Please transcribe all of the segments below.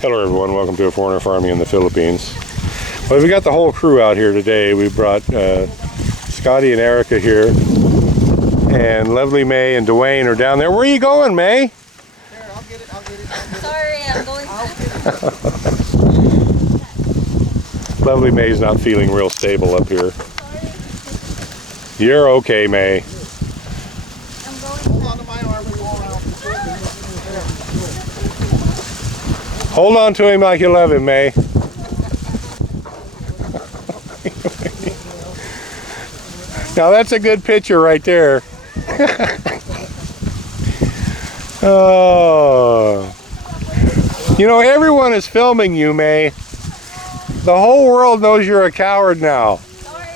Hello everyone, welcome to A Foreigner Farming in the Philippines. Well, we got the whole crew out here today. We brought Scotty and Erica here, and LovelyMae and Dewayne are down there. Where are you going, May? Here, I'll get it. Sorry, I'm going to... LovelyMae's not feeling real stable up here. Sorry. You're okay, May. I'm going... Hold on to my arm and go around. Hold on to him like you love him, May. Now that's a good picture right there. Oh. You know, everyone is filming you, May. The whole world knows you're a coward now. Sorry.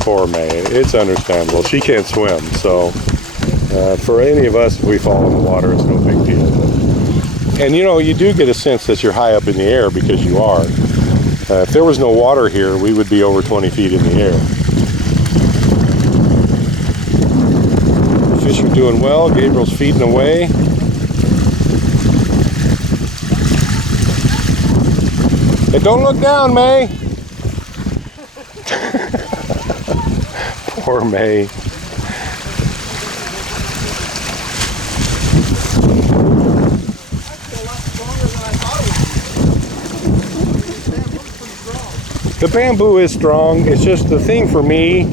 Poor May. It's understandable. She can't swim, so for any of us, if we fall in the water, it's no big deal. And you know, you do get a sense that you're high up in the air because you are. If there was no water here, we would be over 20 feet in the air. The fish are doing well. Gabriel's feeding away. Hey, don't look down, May. Poor May. The bamboo is strong. It's just the thing for me.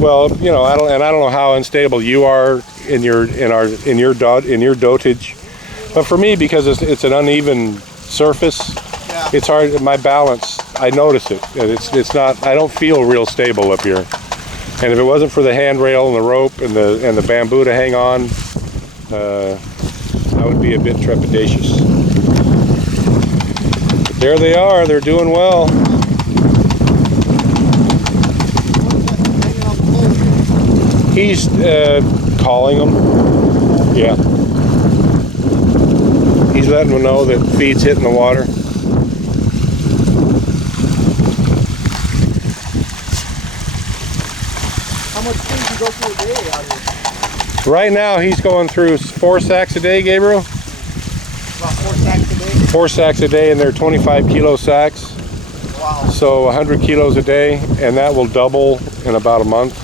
Well, you know, I don't know how unstable you are in your dotage, but for me, because it's an uneven surface, yeah. It's hard. My balance, I notice it. It's not. I don't feel real stable up here. And if it wasn't for the handrail and the rope and the bamboo to hang on, I would be a bit trepidatious. But there they are. They're doing well. He's calling them. Yeah. He's letting them know that feed's hitting the water. How much feed do you go through a day out here? Right now he's going through 4 sacks a day, Gabriel? About 4 sacks a day? 4 sacks a day, and they're 25 kilo sacks. Wow. So 100 kilos a day, and that will double in about a month.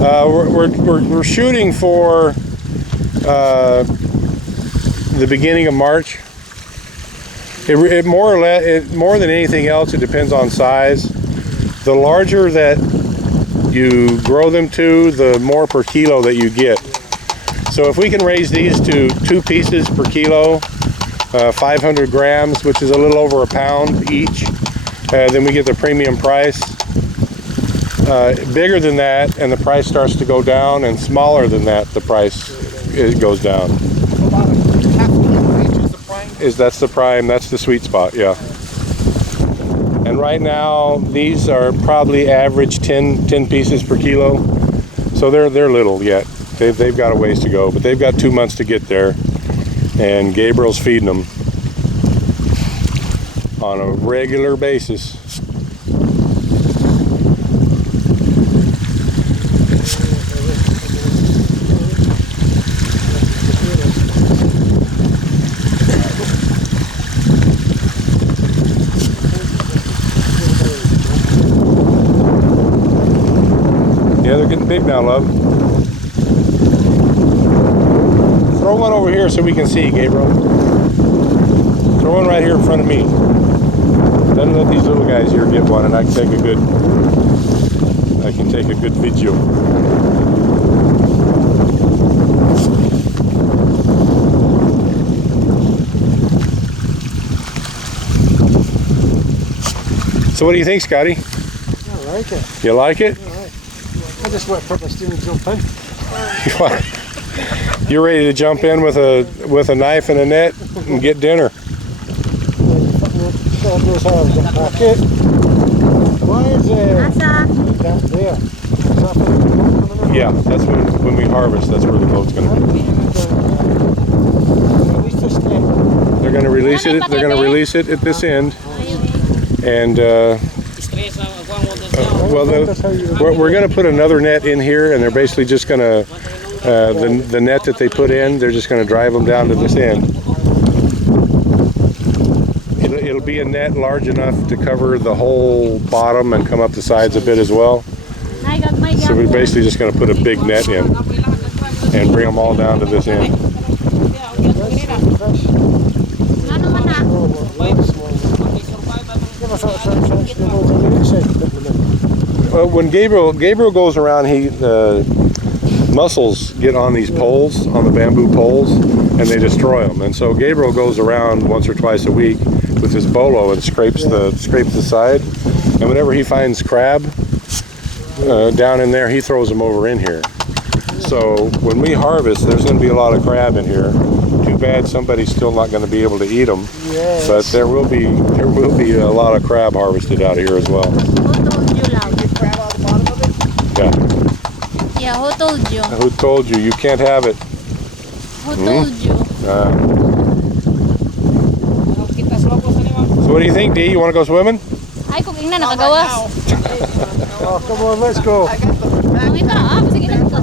We're shooting for the beginning of March. It more or less, more than anything else, it depends on size. The larger that you grow them to, the more per kilo that you get. So if we can raise these to 2 pieces per kilo, 500 grams, which is a little over a pound each, then we get the premium price. Bigger than that, and the price starts to go down, and smaller than that, the price goes down. About a half a kilo each is the prime? That's the prime, that's the sweet spot, yeah. And right now, these are probably average 10 pieces per kilo. So they're little yet. They've got a ways to go, but they've got 2 months to get there. And Gabriel's feeding them on a regular basis. Yeah, they're getting big now, love. Throw one over here so we can see, Gabriel. Throw one right here in front of me. Then let these little guys here get one, and I can take a good video. So what do you think, Scotty? I like it. You like it? I just went purpose to jump in. You're ready to jump in with a knife and a net and get dinner. Why is there? There. Yeah, that's when we harvest. That's where the boat's going to be. They're going to release it. They're going to release it at this end, and Well, we're going to put another net in here, and they're basically just going to, the net that they put in, they're just going to drive them down to this end. It'll be a net large enough to cover the whole bottom and come up the sides a bit as well. So we're basically just going to put a big net in and bring them all down to this end. When Gabriel goes around, mussels get on these poles, on the bamboo poles, and they destroy them. And so Gabriel goes around once or twice a week with his bolo and scrapes the side. And whenever he finds crab down in there, he throws them over in here. So when we harvest, there's going to be a lot of crab in here. Too bad somebody's still not going to be able to eat them. Yes. But there will be a lot of crab harvested out of here as well. Who told you, love? Get crab out the bottom of it? Yeah. Yeah, who told you? Who told you? You can't have it. Who told you? So what do you think, Dee? You want to go swimming? Ay, kung ina nakagawas. Oh, come on, let's go. Ang ita, sige na ito.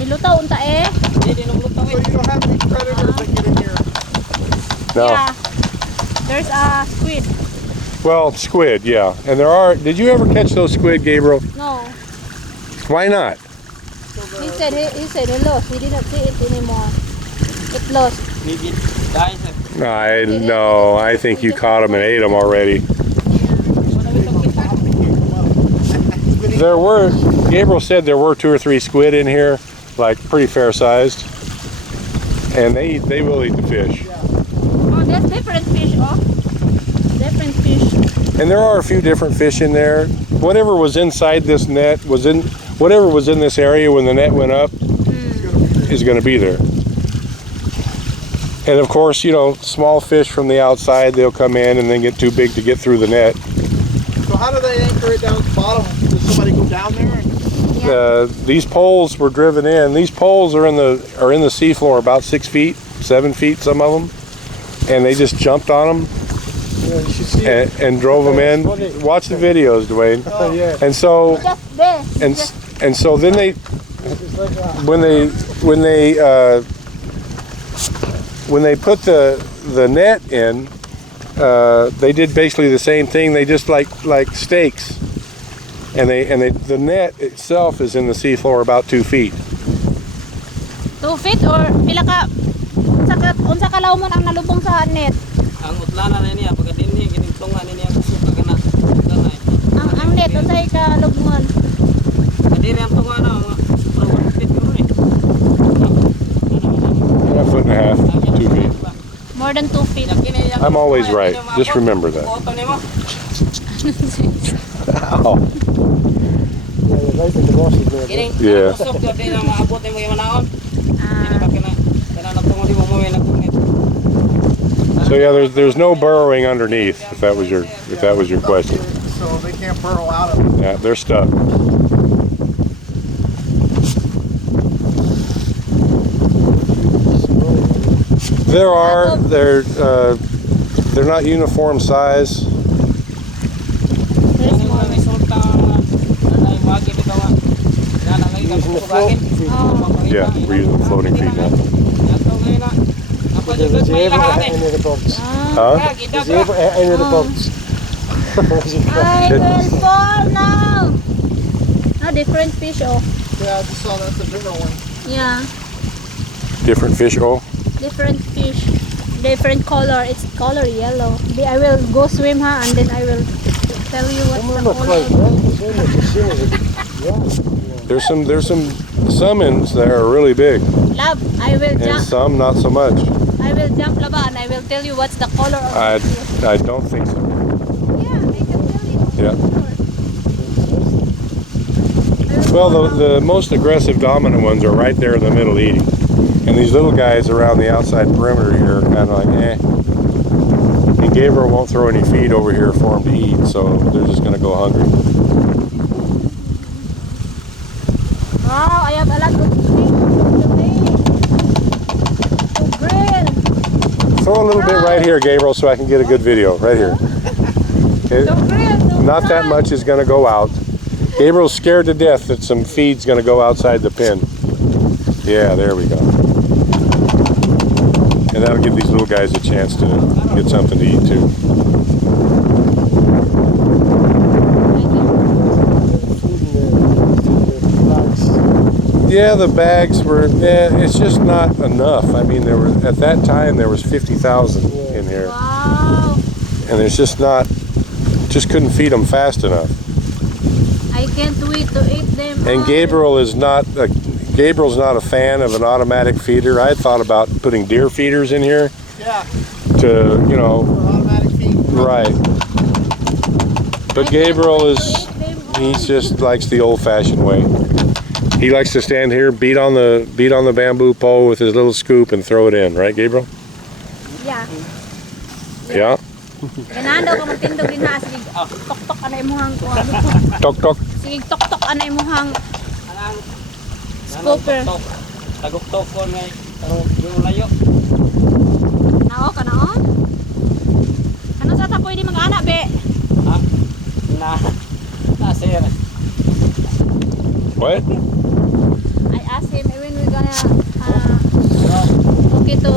Nilutaw unta eh. So you don't have any predators that get in here? No. Yeah. There's a squid. Well, squid, yeah. And there are, did you ever catch those squid, Gabriel? No. Why not? He said he lost. He didn't see it anymore. It lost. I think you caught them and ate them already. Gabriel said there were 2 or 3 squid in here, like pretty fair sized. And they will eat the fish. Oh, there's different fish, oh. Different fish. And there are a few different fish in there. Whatever was inside this net whatever was in this area when the net went up is going to be there. And of course, you know, small fish from the outside, they'll come in and then get too big to get through the net. So how do they anchor it down at the bottom? Does somebody go down there? These poles were driven in. These poles are in the seafloor about 6 feet, 7 feet, some of them, and they just jumped on them. Yeah, you should see and drove them in. Watch the videos, Dewayne. Oh, yeah. And so, and so then when they put the net in, they did basically the same thing. They just like steaks, and the net itself is in the seafloor about 2 feet. 2 feet or pila ka? Unsa ka lawmon ang nalubong sa net? Ang utlana na niya pagka dinhi kining tunga niya kasi pagka na. Ang net unsay ka lubngon? Kadiri ang tunga na mga 1 feet yun eh. A foot and a half, 2 feet. More than 2 feet. I'm always right. Just remember that. Ow. Yeah. So yeah, there's no burrowing underneath. If that was your question. So they can't burrow out of it. Yeah, they're stuck. They're not uniform size. Yeah, we're using floating feet now. Does he ever hit any of the bugs? Huh? Does he ever hit any of the bugs? I will fall now. No, different fish, oh. Yeah, I just saw that's a bigger one. Yeah, Different fish. Oh, different fish. Different color. It's color yellow. I will go swim, huh? And then I will tell you what's the color. there's some summons that are really big, Love, I will and jump. some not so much. I will jump, Lava, and I will tell you what's the color of the fish. I don't think so. Yeah, I can tell you. Yeah. Well, the most aggressive dominant ones are right there in the middle eating. And these little guys around the outside perimeter here are kind of like, eh. And Gabriel won't throw any feed over here for them to eat, so they're just going to go hungry. Wow, I have a lot of fish today. To grill. bit right here, Gabriel, so I can get a good video. Right here. Okay. Not that much is going to go out. Gabriel's scared to death that some feed's going to go outside the pen. Yeah, there we go. And that'll give these little guys a chance to get something to eat too. Yeah, the bags were, it's just not enough. I mean, there were, at that time, there was 50,000 in here. Wow. And there's just not, just couldn't feed them fast enough. I can't wait to eat them. And all. Gabriel's not a fan of an automatic feeder. I had thought about putting deer feeders in here Yeah. to, you know, Automatic feed. right. But Gabriel is, he just likes the old-fashioned way. He likes to stand here, beat on the bamboo pole with his little scoop and throw it in, right, Gabriel? Yeah. Yeah. Ganando ka magtindog din ha. Sige, tok-tok anay mo hang kuha. Tok tok. Sige, tok-tok anay mo hang Anang scooper. tagok-tok ko may yung layo. Nao ka naon? Ano sa ta pwede mag-ana be? Ha? Na sir. What? I asked him when we gonna okay to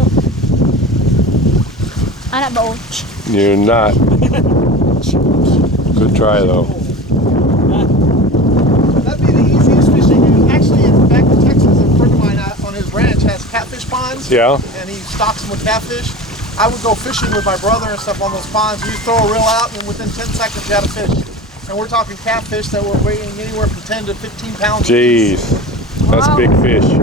ana ba o? You're not. Good try though. That'd be the easiest fishing. Actually, it's back in Texas. A friend of mine on his ranch has catfish ponds. Yeah. And he stocks them with catfish. I would go fishing with my brother and stuff on those ponds. You throw a reel out, and within 10 seconds, you had a fish. And we're talking catfish that were weighing anywhere from 10 to 15 pounds. Jeez, that's Wow. big fish. Yeah.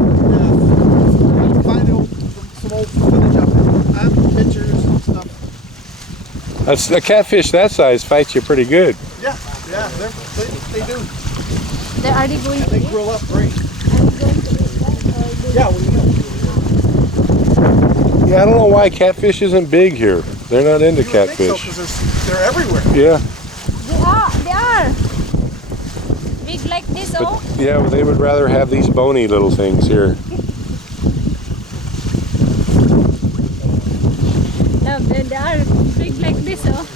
Find some old footage of it. I have pictures and stuff. That's a catfish that size fights you pretty good. Yeah, yeah, they do. They are they going And to they eat? grill up great. Are we going to eat that or do Yeah, we will. Yeah, I don't know why catfish isn't big here. They're not into You would think so, catfish. 'cause they're everywhere. Yeah, They are big like this, but oh. yeah, but they would rather have these bony little things here. No, they are big like this, oh.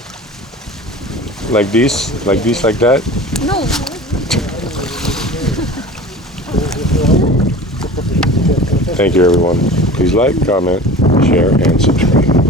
Like these, like that. No. Thank you, everyone. Please like, comment, share, and subscribe.